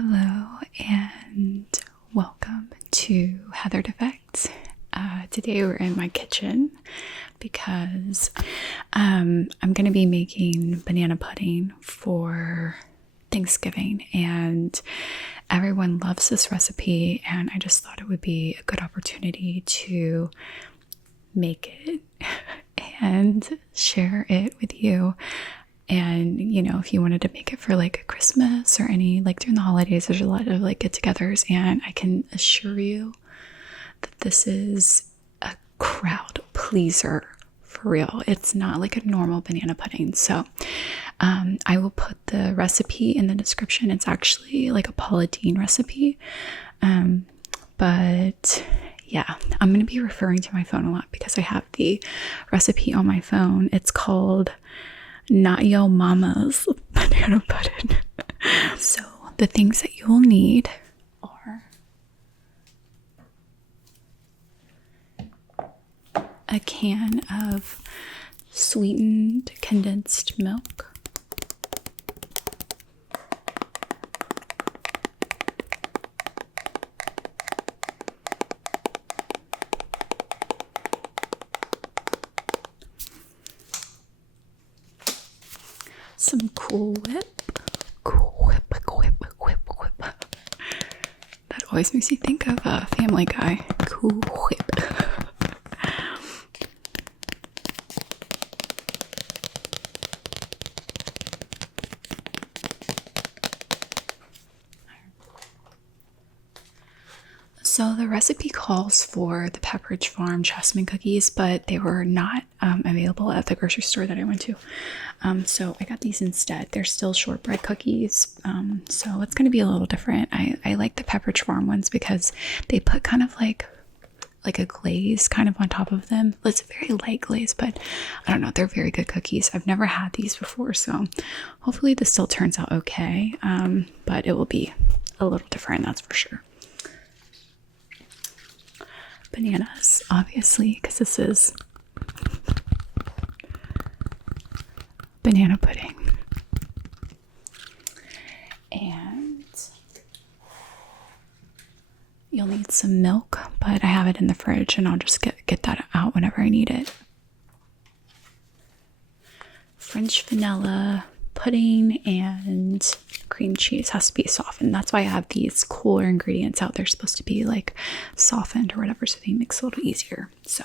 Hello and welcome to HeatheredEffect. Today we're in my kitchen because I'm going to be making banana pudding for Thanksgiving, and everyone loves this recipe, and I just thought it would be a good opportunity to make it and share it with you. And, you know, if you wanted to make it for like Christmas or any, like during the holidays, there's a lot of like get-togethers, and I can assure you that this is a crowd pleaser for real. It's not like a normal banana pudding. So I will put the recipe in the description. It's actually like a Paula Deen recipe. But yeah, I'm going to be referring to my phone a lot because I have the recipe on my phone. It's called Not Yo Mama's Banana Pudding. So the things that you will need are a can of sweetened condensed milk, some Cool Whip. That always makes me think of Family Guy. Cool Whip. So the recipe calls for the Pepperidge Farm jasmine cookies, but they were not available at the grocery store that I went to. So I got these instead. They're still shortbread cookies, so it's going to be a little different. I like the Pepperidge Farm ones because they put kind of like a glaze kind of on top of them. It's a very light glaze, but I don't know. They're very good cookies. I've never had these before, so hopefully this still turns out okay, but it will be a little different, that's for sure. Bananas, obviously, because this is banana pudding. And you'll need some milk, but I have it in the fridge and I'll just get that out whenever I need it. French vanilla pudding and cream cheese has to be softened. That's why I have these cooler ingredients out. They're supposed to be like softened or whatever, so they mix a little easier. So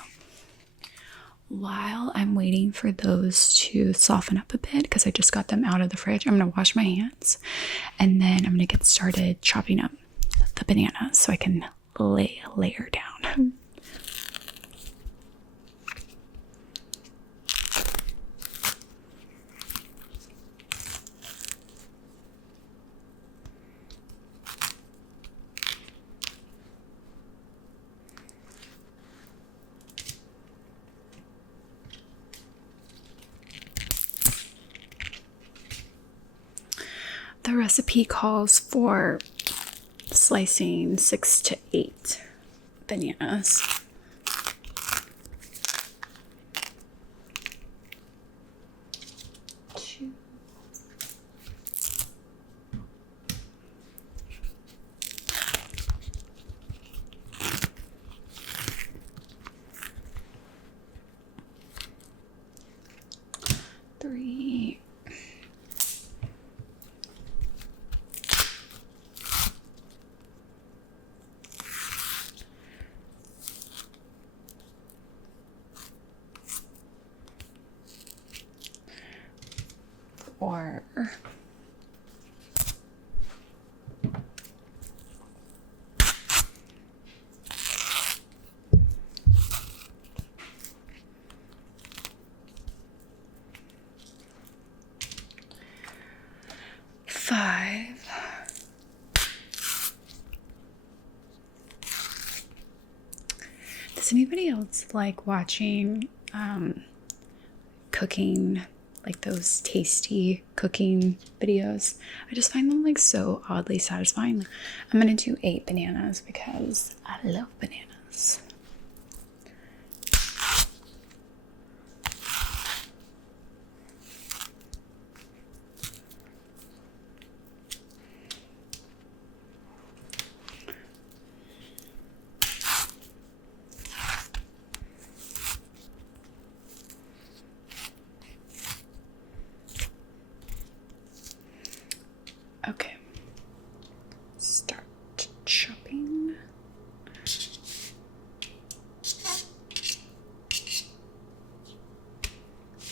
while I'm waiting for those to soften up a bit, because I just got them out of the fridge, I'm going to wash my hands, and then I'm going to get started chopping up the bananas so I can lay a layer down. The recipe calls for slicing 6 to 8 bananas. Three. 4. 5. Does anybody else like watching cooking, like those tasty cooking videos? I just find them like so oddly satisfying. I'm gonna do 8 bananas because I love bananas. Okay. Start chopping.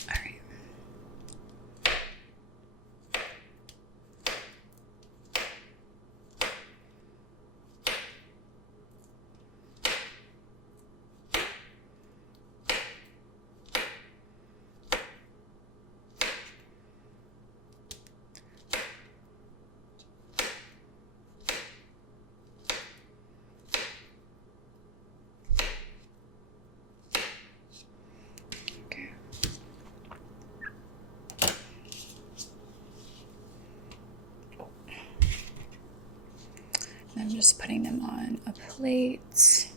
All right. I'm just putting them on a plate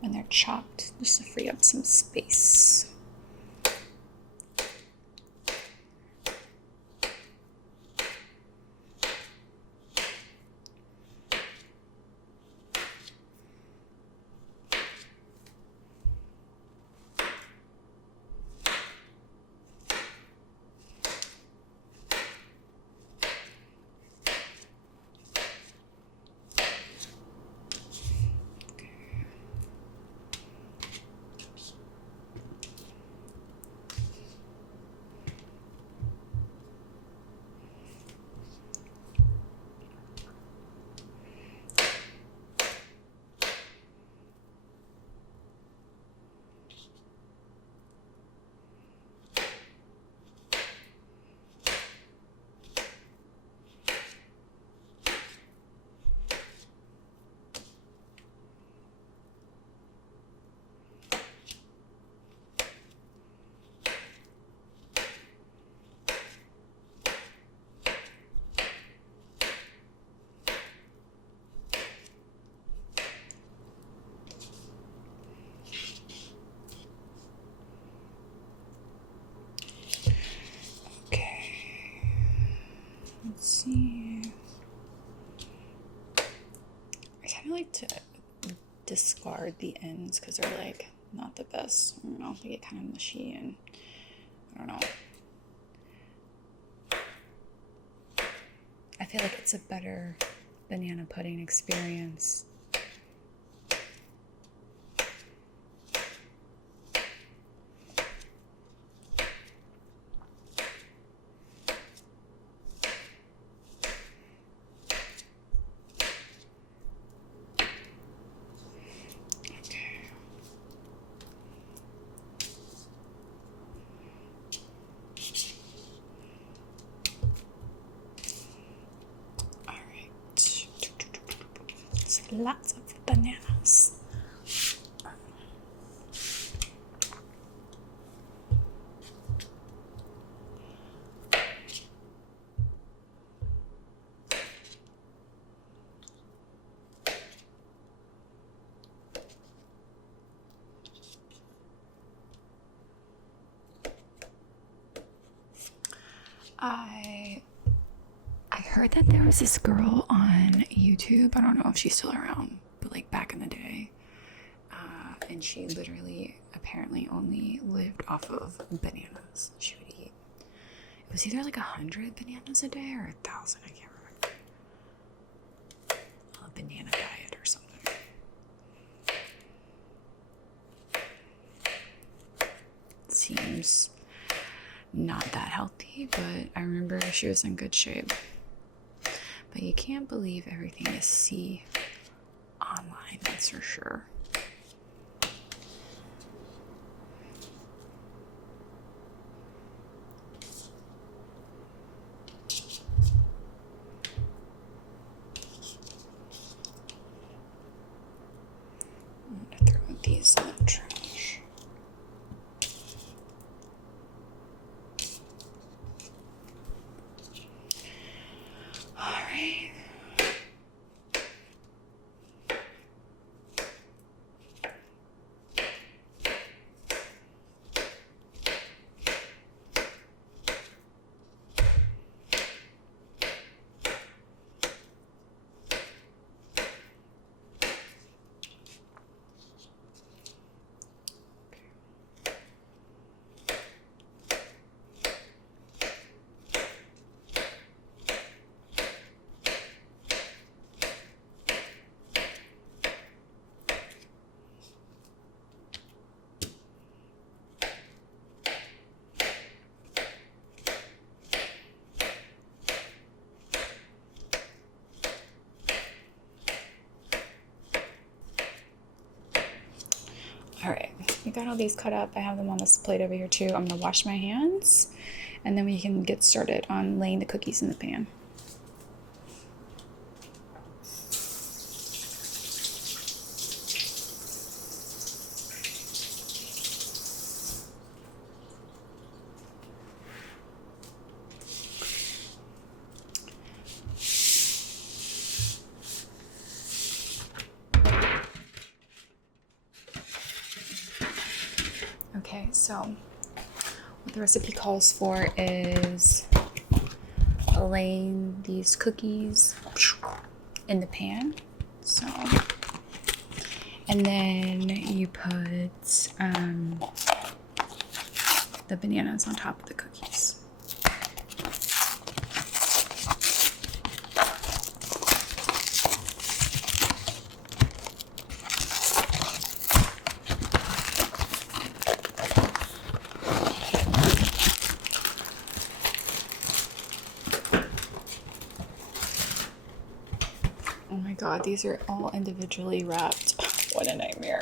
when they're chopped, just to free up some space. Let's see. I kind of like to discard the ends because they're like not the best. I don't know, they get kind of mushy and I don't know. I feel like it's a better banana pudding experience. Lots of bananas. I heard that there was this girl on YouTube. I don't know if she's still around, but like back in the day, and she literally apparently only lived off of bananas. She would eat. It was either like 100 bananas a day or 1,000. I can't remember. A banana diet or something. Seems not that healthy, but I remember she was in good shape. But you can't believe everything you see online, that's for sure. I'm gonna throw these in the trash. All right, we got all these cut up. I have them on this plate over here too. I'm gonna wash my hands and then we can get started on laying the cookies in the pan. Okay, so what the recipe calls for is laying these cookies in the pan. So, and then you put the bananas on top of the cookies. Oh my god, these are all individually wrapped. What a nightmare.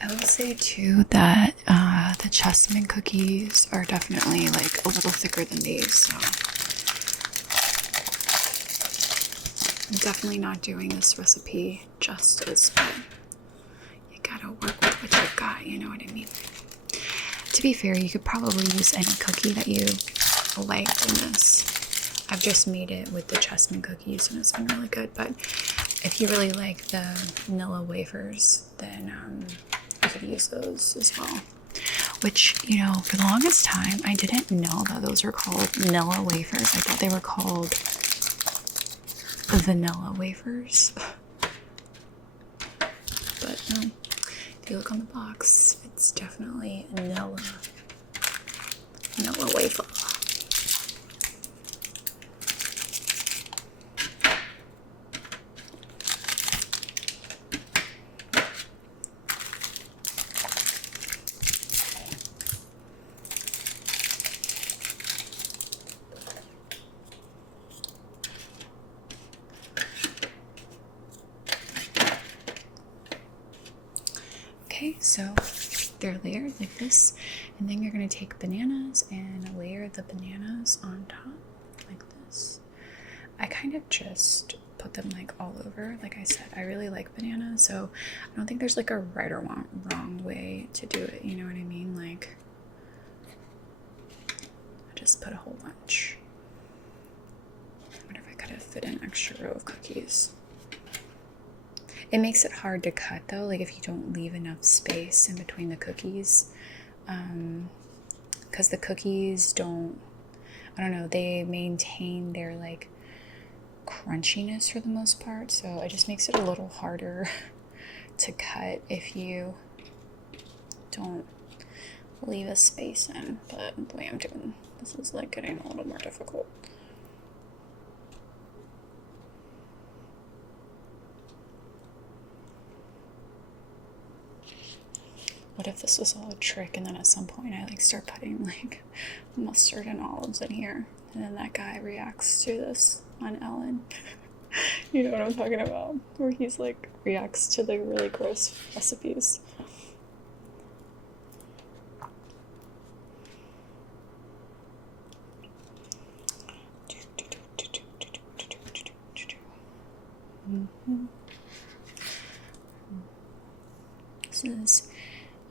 I will say too that the chessmen cookies are definitely like a little thicker than these, so I'm definitely not doing this recipe justice, but you gotta work with what you've got, you know what I mean? To be fair, you could probably use any cookie that you liked in this. I've just made it with the chessmen cookies and it's been really good, but if you really like the vanilla wafers, then I could use those as well. Which, you know, for the longest time, I didn't know that those are called vanilla wafers. I thought they were called vanilla wafers. But no, if you look on the box, it's definitely vanilla wafer. Okay, so they're layered like this, and then you're going to take bananas and layer the bananas on top like this. I kind of just put them like all over. Like I said, I really like bananas, so I don't think there's like a right or wrong way to do it, you know what I mean? Like, I just put a whole bunch. I wonder if I could have fit an extra row of cookies. It makes it hard to cut though, like if you don't leave enough space in between the cookies, because the cookies don't, I don't know, they maintain their like crunchiness for the most part, so it just makes it a little harder to cut if you don't leave a space in. But the way I'm doing this is like getting a little more difficult. What if this was all a trick and then at some point I like start putting like mustard and olives in here and then that guy reacts to this on Ellen? You know what I'm talking about? Where he's like reacts to the really gross recipes. This is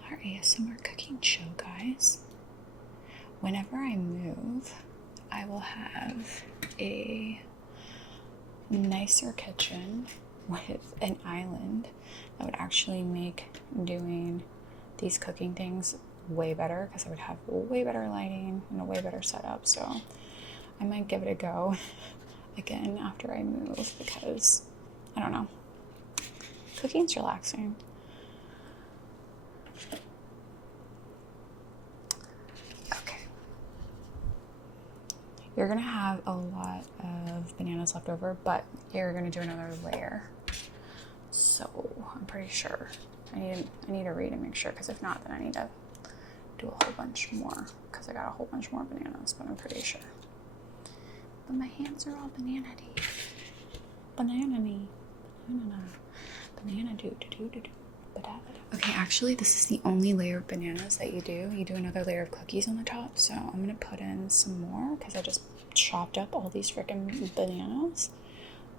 our ASMR cooking show, guys. Whenever I move, I will have a nicer kitchen with an island that would actually make doing these cooking things way better, because I would have way better lighting and a way better setup. So I might give it a go again after I move, because I don't know, cooking's relaxing. You're gonna have a lot of bananas left over, but you're gonna do another layer. So I'm pretty sure I need to read and make sure, because if not, then I need to do a whole bunch more because I got a whole bunch more bananas, but I'm pretty sure. But my hands are all banana-y. Banana-y. Banana do. Okay, actually, this is the only layer of bananas that you do. You do another layer of cookies on the top, so I'm gonna put in some more because I just chopped up all these freaking bananas.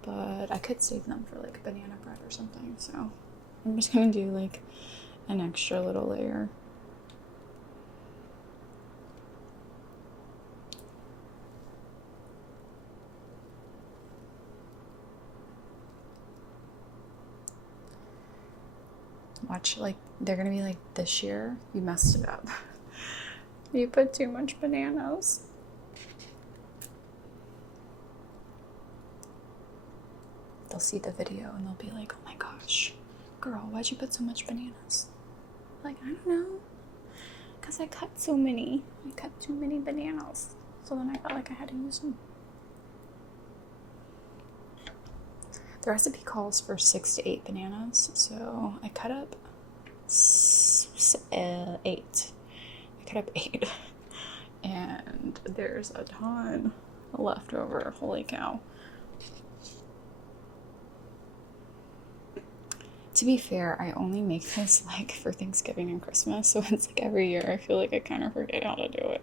But I could save them for like banana bread or something, so I'm just gonna do like an extra little layer. Watch, like, they're gonna be like, this year, you messed it up. You put too much bananas. They'll see the video and they'll be like, oh my gosh, girl, why'd you put so much bananas? Like, I don't know. Because I cut so many. I cut too many bananas. So then I felt like I had to use them. The recipe calls for 6 to 8 bananas, so I cut up 8. I cut up 8, and there's a ton left over. Holy cow. To be fair, I only make this like for Thanksgiving and Christmas, so it's like every year I feel like I kind of forget how to do it.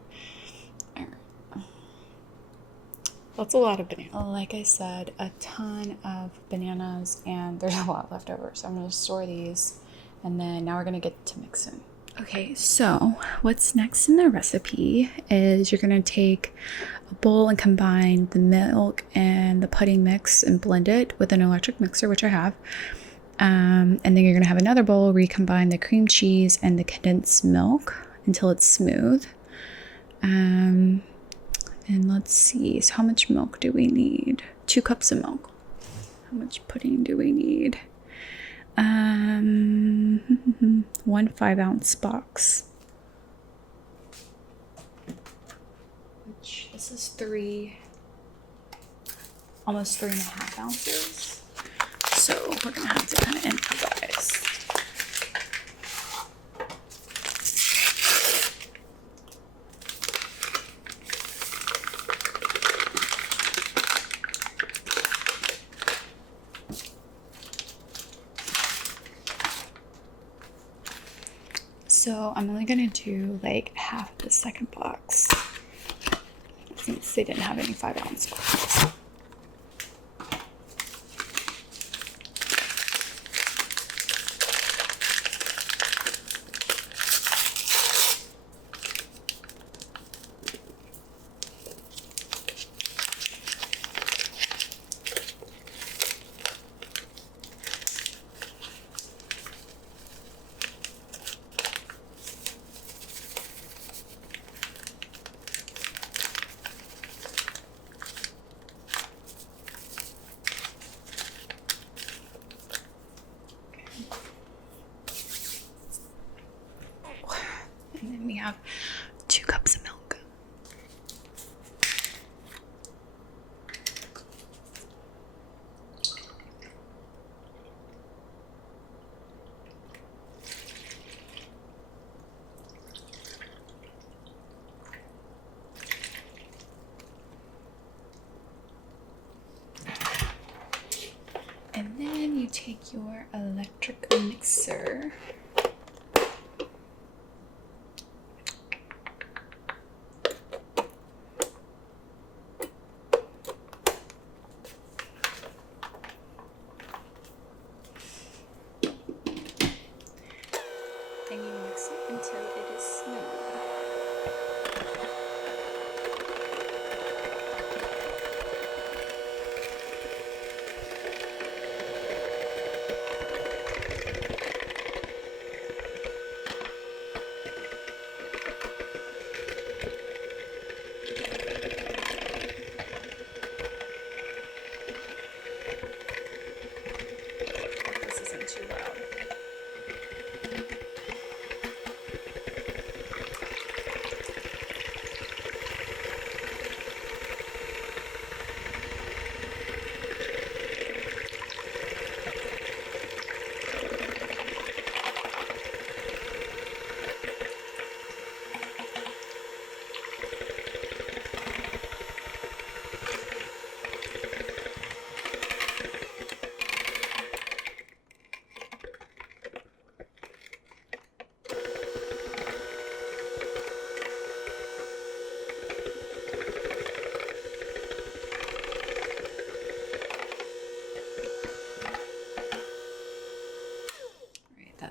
That's a lot of bananas. Like I said, a ton of bananas, and there's a lot left over. So I'm going to store these, and then now we're going to get to mixing. Okay, so what's next in the recipe is you're going to take a bowl and combine the milk and the pudding mix and blend it with an electric mixer, which I have. And then you're going to have another bowl where you combine the cream cheese and the condensed milk until it's smooth. And let's see, so how much milk do we need? 2 cups of milk. How much pudding do we need? 1 5-ounce box. Which, this is almost 3.5 ounces. So we're gonna have to kind of improvise. So I'm only gonna do like half of the second box since they didn't have any 5-ounce boxes. And then we have 2 cups of milk. And then you take your electric mixer. And you mix it until it is smooth.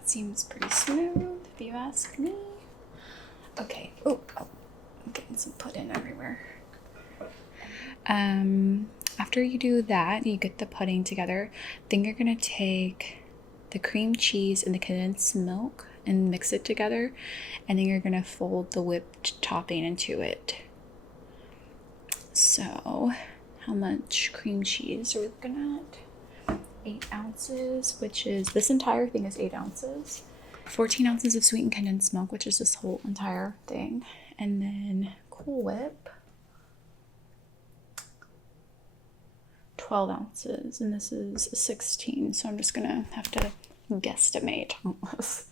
seems pretty smooth, if you ask me. Okay. Oh, I'm getting some pudding everywhere. After you do that, you get the pudding together. Then you're gonna take the cream cheese and the condensed milk and mix it together, and then you're gonna fold the whipped topping into it. So, how much cream cheese are we looking at? 8 ounces, which is, this entire thing is 8 ounces. 14 ounces of sweetened condensed milk, which is this whole entire thing. And then Cool Whip, 12 ounces, and this is 16. So I'm just gonna have to guesstimate on this.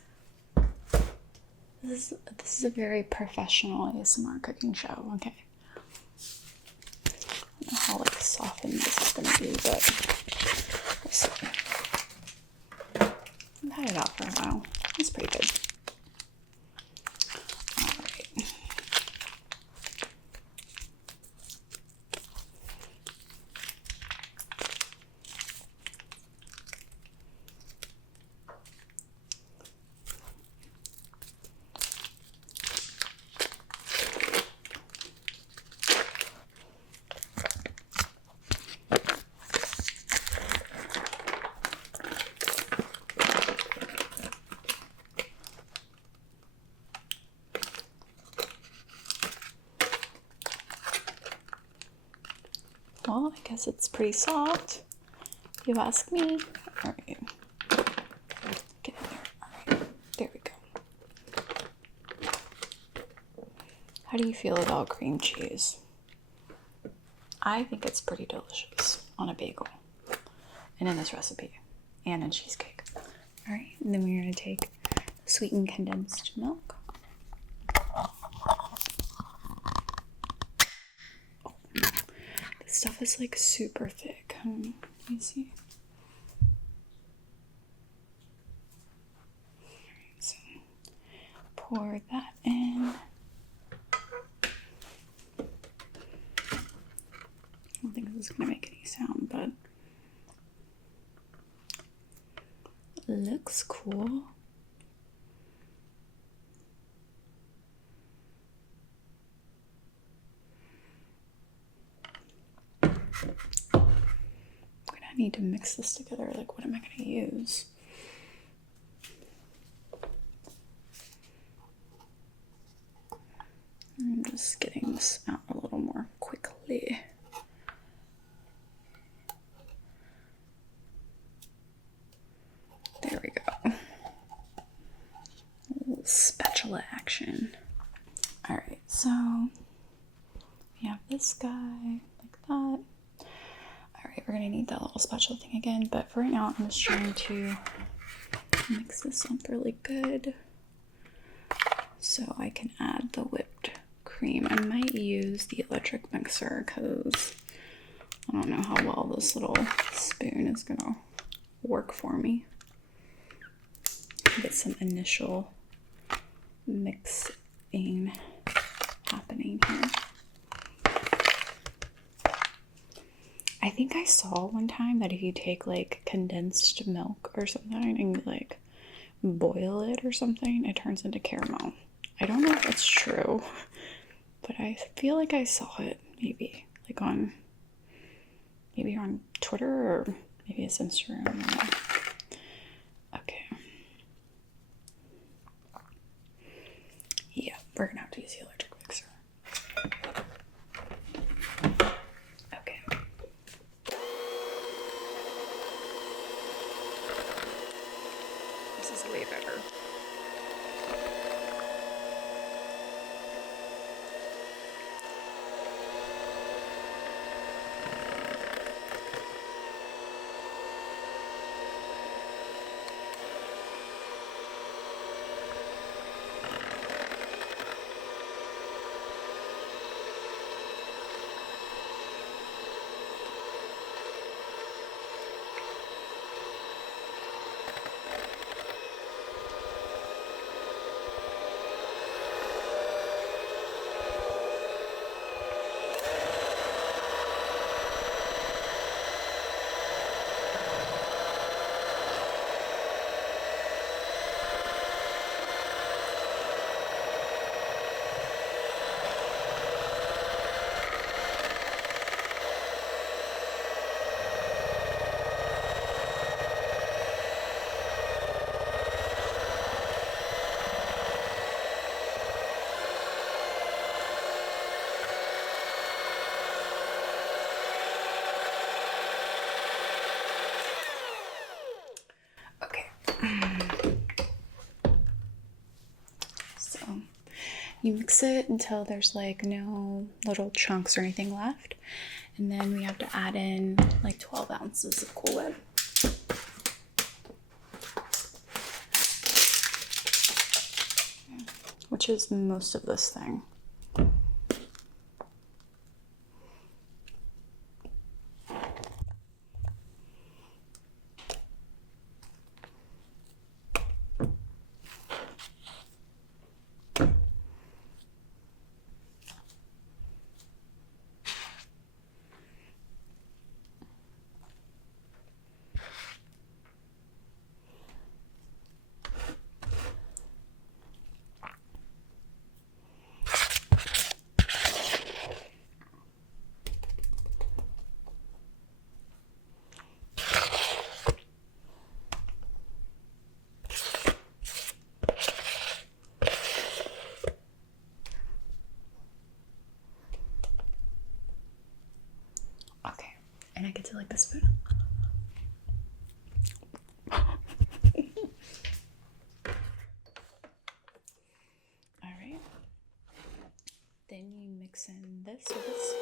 This is a very professional ASMR cooking show, okay? I don't know how like softened this is gonna be, but we'll see. I've had it out for a while. It's pretty good. Alright. Well, I guess it's pretty soft, if you ask me. Alright. Get in there. Alright. There we go. How do you feel about cream cheese? I think it's pretty delicious on a bagel. And in this recipe. And in cheesecake. Alright. And then we're going to take sweetened condensed milk. Stuff is like super thick. Let me see. So pour that in. I don't think this is gonna make any sound, but it looks cool. I need to mix this together. Like, what am I going to use? I'm just getting this out a little more quickly. There we go. A little spatula action. All right, so we have this guy like that. Alright, we're gonna need that little spatula thing again, but for right now, I'm just trying to mix this up really good so I can add the whipped cream. I might use the electric mixer because I don't know how well this little spoon is gonna work for me. Get some initial mixing happening here. I think I saw one time that if you take like condensed milk or something and like boil it or something, it turns into caramel. I don't know if that's true, but I feel like I saw it maybe like on Twitter or maybe it's Instagram. Okay. Yeah, we're gonna have to use the electric mixer. Okay. This is way better. you mix it until there's like no little chunks or anything left. And then we have to add in like 12 ounces of Cool Whip. Which is most of this thing. And I get to lick the spoon. Alright. Then you mix in this, so it's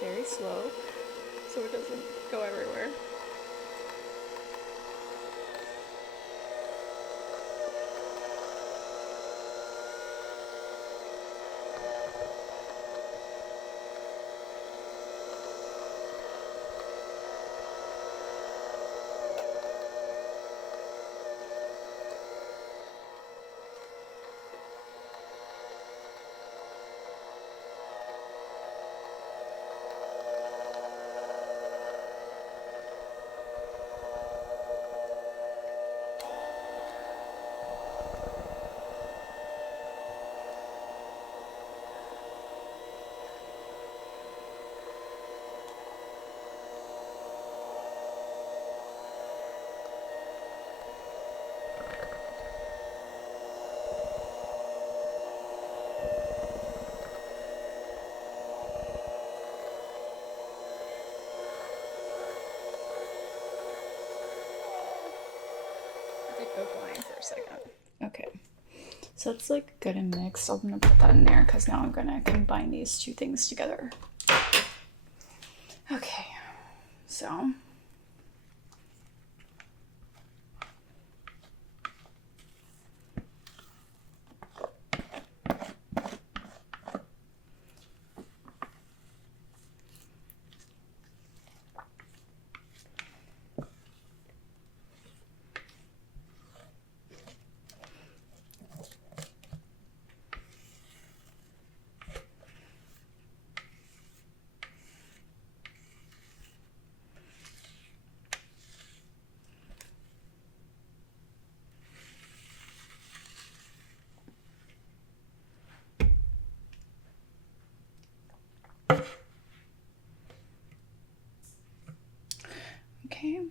very slow, so it doesn't go everywhere. Go blind for a second. Okay, so it's like good and mixed. I'm gonna put that in there because now I'm gonna combine these two things together. Okay, so okay, I'm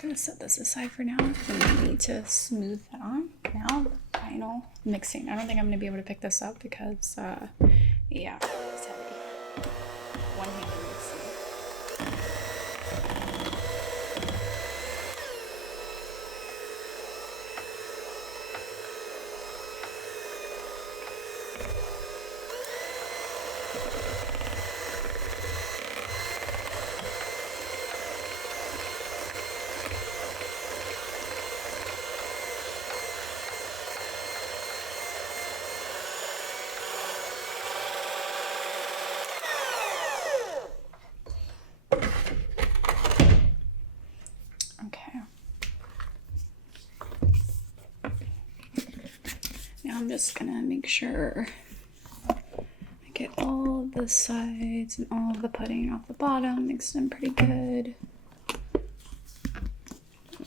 gonna set this aside for now. We need to smooth that on. Now, final mixing. I don't think I'm gonna be able to pick this up because, yeah, it's heavy. One-handed mixing. I'm just gonna make sure I get all the sides and all of the pudding off the bottom, mix them pretty good.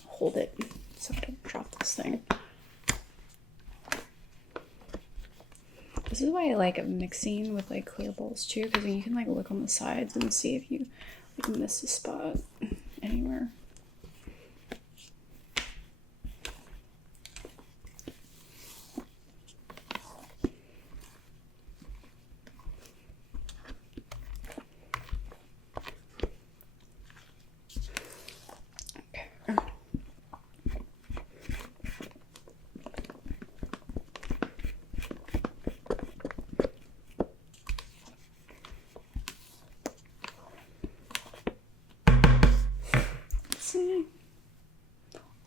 Hold it so I don't drop this thing. This is why I like mixing with like clear bowls too, because then you can like look on the sides and see if you like miss a spot anywhere.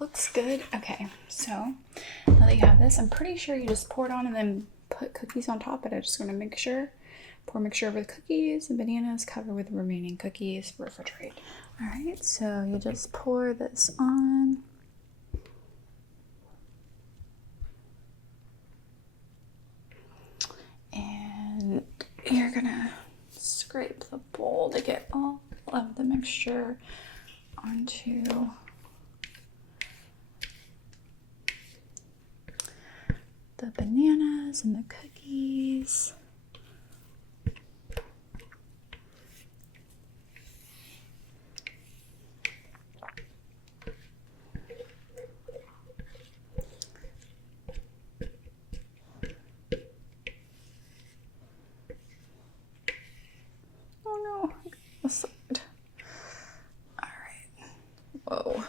looks good. Okay, so now that you have this, I'm pretty sure you just pour it on and then put cookies on top, but I'm just gonna make sure. Pour mixture over the cookies and bananas, cover with the remaining cookies, refrigerate. All right, so you just pour this on. And you're gonna scrape the bowl to get all of the mixture onto the bananas and the cookies. Oh no, this side. All right. Whoa.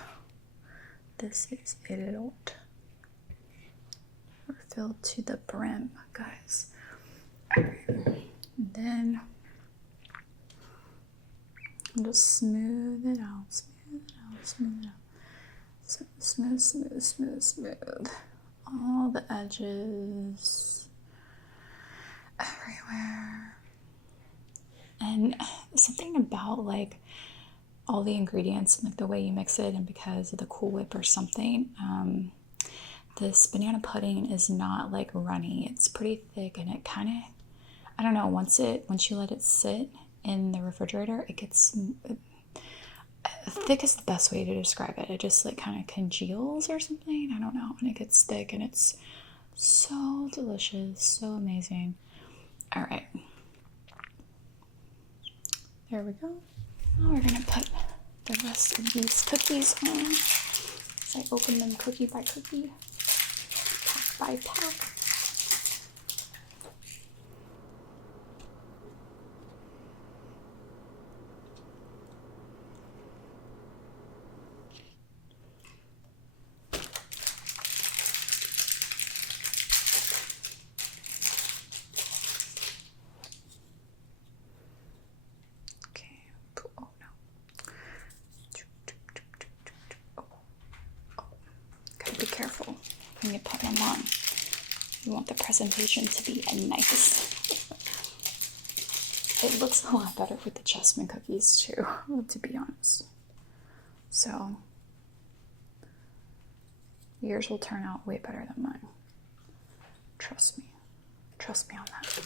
This is a lot. We're filled to the brim, guys. All right. And then I'll just smooth it out, smooth it out, smooth it out. Smooth, smooth, smooth, smooth. All the edges, everywhere. And something about like all the ingredients and like the way you mix it, and because of the Cool Whip or something, this banana pudding is not like runny. It's pretty thick, and it kind of, I don't know, once you let it sit in the refrigerator, it gets thick is the best way to describe it. It just like kind of congeals or something. I don't know. And it gets thick, and it's so delicious, so amazing. All right. There we go. Now we're gonna put the rest of these cookies on. As I open them cookie by cookie, pack by pack. Be careful when you put them on. You want the presentation to be nice. It looks a lot better with the jasmine cookies too, to be honest. So yours will turn out way better than mine. Trust me. Trust me on that.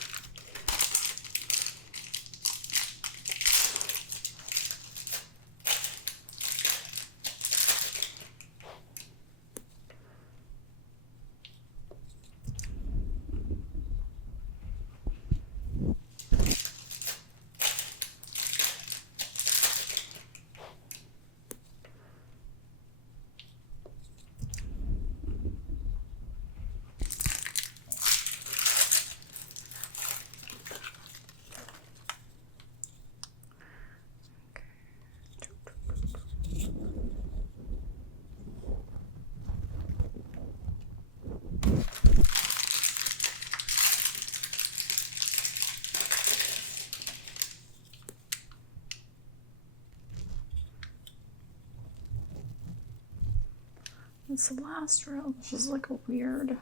This last row, this is like a weird,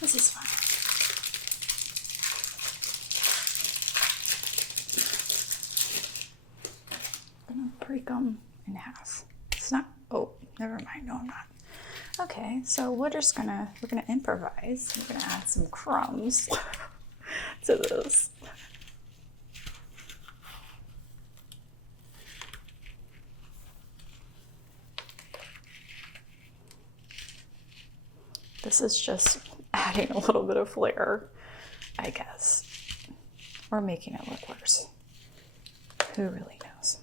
this is fine. I'm gonna break them in half. It's not, oh, never mind, no I'm not. Okay, so we're gonna improvise. We're gonna add some crumbs to this. This is just adding a little bit of flair, I guess. Or making it look worse. Who really knows?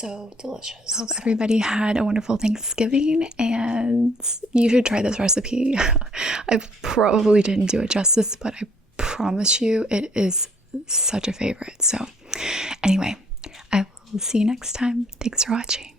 so delicious. Hope everybody had a wonderful Thanksgiving, and you should try this recipe. I probably didn't do it justice, but I promise you it is such a favorite. So anyway, I will see you next time. Thanks for watching.